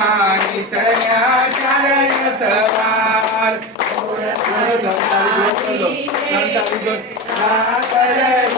Thank you.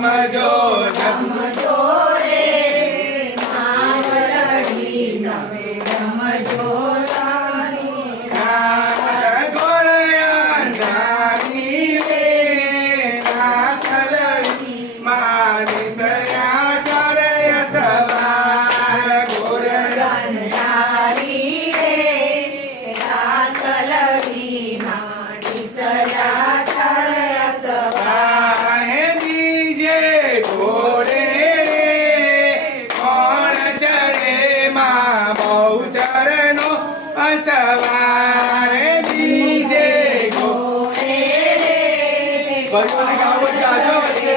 my God. सवार दीजे घोड़े रे भगवान का बच्चा जो बच्चे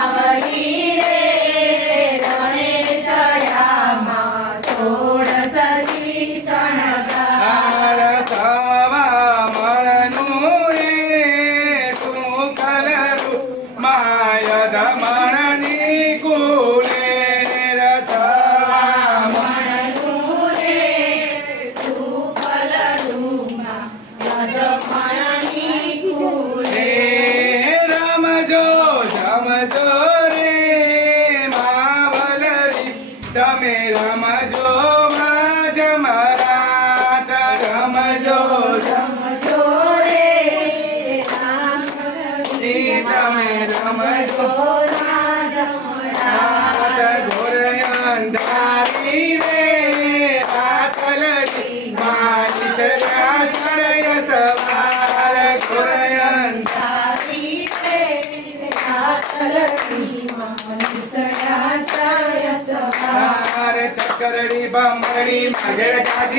चकरडी बामरडी मागेळ जाजी